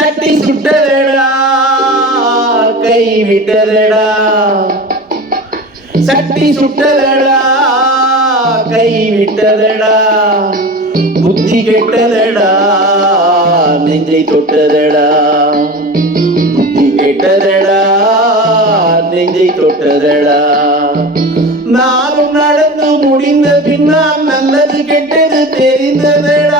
சட்டி சுட்டதடா கை விட்டதடா. சட்டி சுட்டதடா கை விட்டதடா. புத்தி கெட்டதடா நெஞ்சை தொட்டதடா. புத்தி கெட்டதடா நெஞ்சை தொட்டதடா. நாளும் நடந்து முடிந்த பின்னால் நல்லது கெட்டது தெரிந்ததடா.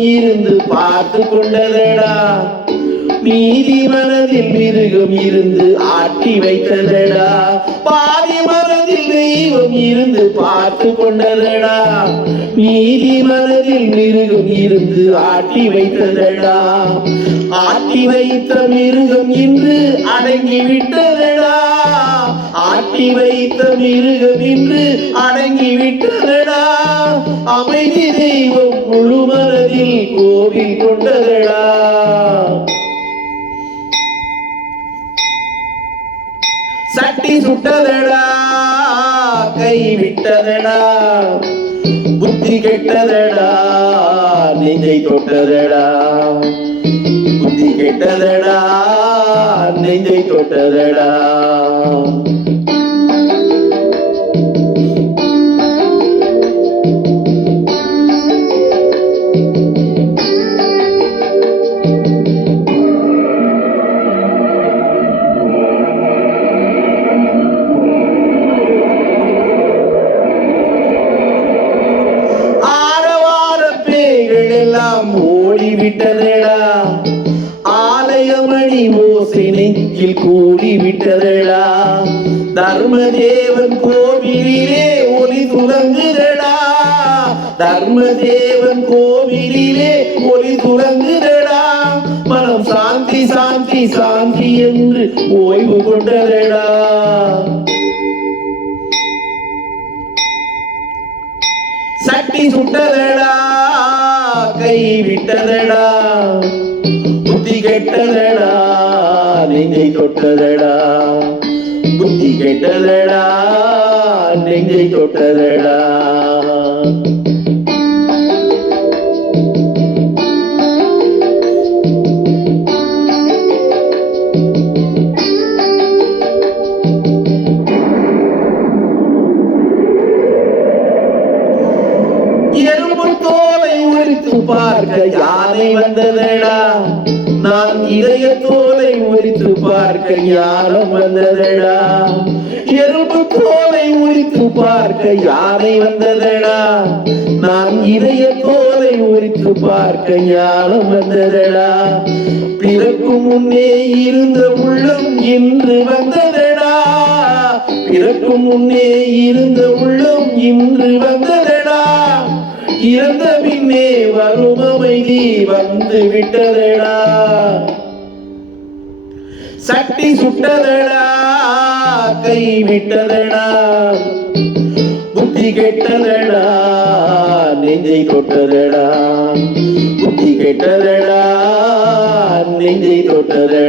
இருந்து பார்த்து கொண்டதடா. மீதி மனதில் மிருகம் இருந்து ஆட்டி வைத்ததடா. பாதி மனதில் தெய்வம் இருந்து பார்த்து கொண்டதடா. மீதி மனதில் மிருகம் இருந்து ஆட்டி வைத்ததடா. ஆட்டி வைத்த மிருகம் இன்று அடங்கி விட்டதடா. ஆட்டி வைத்த மிருகம் இன்று அடங்கி விட்டதடா. அமைதி தெய்வம் முழுமனதில் கோவில் கொண்டதடா. சட்டி சுட்டதடா கை விட்டதடா. புத்தி கெட்டதடா நெஞ்சை தொட்டதடா. புத்தி கெட்டதடா நெஞ்சை தொட்டதடா. எல்லாம் ஓடிவிட்டதடா. ஆலயமணி ஓசை நெஞ்சில் கூடிவிட்டதடா. தர்மதேவன் கோவிலிலே ஒளி துலங்குதடா தர்மதேவன் கோவிலிலே ஒளி துலங்குதடா மனம் சாந்தி சாந்தி சாந்தி என்று ஓய்வு கொண்டதடா. சட்டி சுட்டதடா. கை விட்டதடா புத்தி கெட்டதடா நெஞ்சை தொட்டதடா. புத்தி கெட்டதடா நெஞ்சை தொட்டதடா. பார்க்க யானை வந்ததடா. நான் இதய தோலை உரித்து பார்க்க யானம் வந்ததடா. எறும்பு தோலை உரித்து பார்க்க யானை வந்ததடா. நான் இதய தோலை உரித்து பார்க்க யானம் வந்ததடா. பிறக்கும் முன்னே இருந்த உள்ளம் இன்று வந்ததடா. பிறக்கும் முன்னே இருந்த உள்ளம் இன்று வந்ததடா. இறந்த பின்னே வரும் அமைதி வந்து விட்டதடா. சட்டி சுட்டதடா கை விட்டதடா. புத்தி கெட்டதடா நெஞ்சை தொட்டதடா. புத்தி கெட்டதடா நெஞ்சை தொட்டதடா.